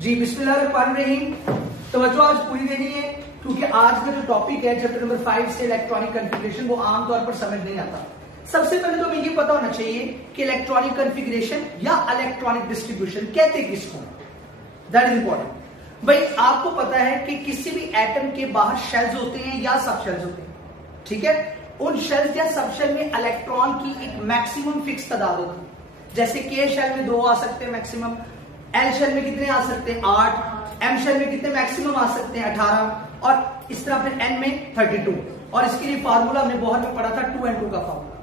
जी बिस्मिल्लाहिर्रहमानिर्रहीम। तवज्जो आज पूरी देनी है क्योंकि आज का जो टॉपिक है चैप्टर नंबर 5 से इलेक्ट्रॉनिक कॉन्फ़िगरेशन वो आमतौर पर समझ नहीं आता। सबसे पहले तो हमें ये पता होना चाहिए कि इलेक्ट्रॉनिक कॉन्फ़िगरेशन या इलेक्ट्रॉनिक डिस्ट्रीब्यूशन कहते किसको, दैट इज इंपॉर्टेंट। भाई आपको पता है कि किसी भी एटम के बाहर शेल्स होते हैं या सब शेल्स होते हैं, ठीक है। उन शेल्स या सब शेल में इलेक्ट्रॉन की एक मैक्सिमम फिक्स तादाद होती है। जैसे के शेल में 2 आ सकते हैं मैक्सिमम, एल शेल में कितने आ सकते हैं 8, एम शेल में कितने मैक्सिमम आ सकते हैं 18, और इस तरह फिर एन में 32। और इसके लिए फार्मूला हमने बहुत में पढ़ा था 2n2 का फार्मूला।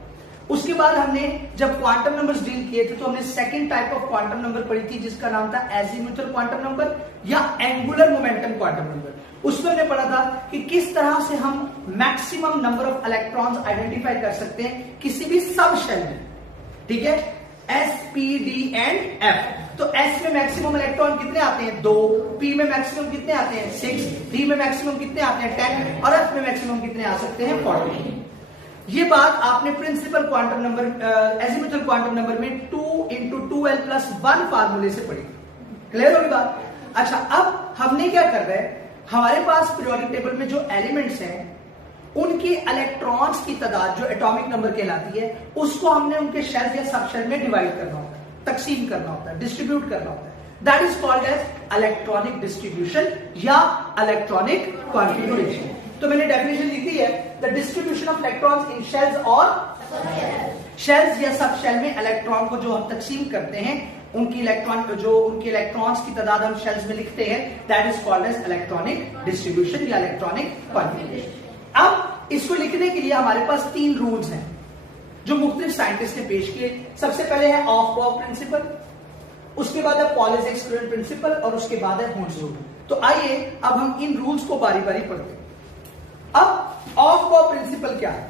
उसके बाद हमने जब क्वांटम नंबर्स डील किए थे तो हमने second type of quantum number पढ़ी थी जिसका नाम था एजीमुथल क्वांटम नंबर या एंगुलर मोमेंटम क्वांटम नंबर। उसमें हमने पढ़ा था कि किस तरह से हम maximum number of electrons identify कर सकते हैं किसी भी सब शेल में, ठीक है। S, P, D and F. तो एस में मैक्सिमम इलेक्ट्रॉन कितने आते हैं 2, पी में मैक्सिमम कितने आते हैं 6, डी में मैक्सिमम कितने आते हैं 10 और एफ में मैक्सिमम कितने आ सकते हैं 40। ये बात आपने principal quantum number azimuthal quantum number में 2 × 2l+1 फार्मूले से पढ़ी। क्लियर होगी बात? अच्छा, अब हमने क्या कर रहे हैं, हमारे पास पीरियोडिक टेबल में जो एलिमेंट्स हैं उनके इलेक्ट्रॉन्स की तादाद जो एटॉमिक नंबर कहलाती है उसको हमने उनके शेल्स या सब शेल में डिवाइड करना होता है, तकसीम करना होता है, डिस्ट्रीब्यूट करना होता है। That is called as electronic distribution या इलेक्ट्रॉनिक कॉन्फ़िगरेशन। तो मैंने डेफिनेशन लिख दी है, the distribution of electrons in shells और शेल्स या सब शेल में इलेक्ट्रॉन को जो हम तकसीम करते हैं उनके इलेक्ट्रॉन्स की तादाद हम शेल्स में लिखते हैं, that is called as electronic distribution या इलेक्ट्रॉनिक कॉन्फ़िगरेशन। अब इसको लिखने के लिए हमारे पास 3 रूल्स हैं जो मुख्तलिफ साइंटिस्ट ने पेश किए। सबसे पहले है ऑफ बॉब प्रिंसिपल, उसके बाद है पॉलीज-एक्सक्लूजन प्रिंसिपल और उसके बाद है हूड्स रूल। तो आइए अब हम इन रूल्स को बारी बारी पढ़ते हैं। अब ऑफ बॉब प्रिंसिपल क्या है?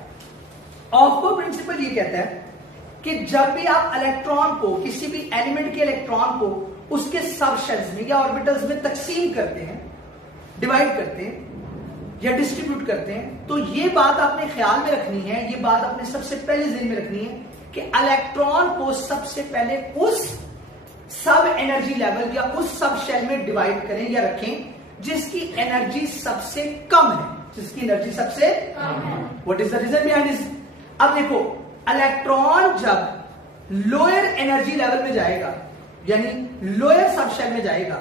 ऑफ बॉब प्रिंसिपल ये कहता है कि जब भी आप इलेक्ट्रॉन को, किसी भी एलिमेंट के इलेक्ट्रॉन को उसके सब शेल्स में या ऑर्बिटल्स में तकसीम करते हैं, डिवाइड करते हैं या डिस्ट्रीब्यूट करते हैं, तो ये बात आपने ख्याल में रखनी है, ये बात आपने सबसे पहले ज़हन में रखनी है कि इलेक्ट्रॉन को सबसे पहले उस सब एनर्जी लेवल या उस सब शेल में डिवाइड करें या रखें जिसकी एनर्जी सबसे कम है, जिसकी एनर्जी सबसे कम है। What is the reason behind this? अब देखो, इलेक्ट्रॉन जब लोअर एनर्जी लेवल में जाएगा यानी लोअर सब शेल में जाएगा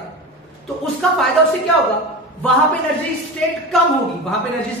तो उसका फायदा उससे क्या होगा, वहां पे एनर्जी स्टेट कम होगी, वहां पे एनर्जी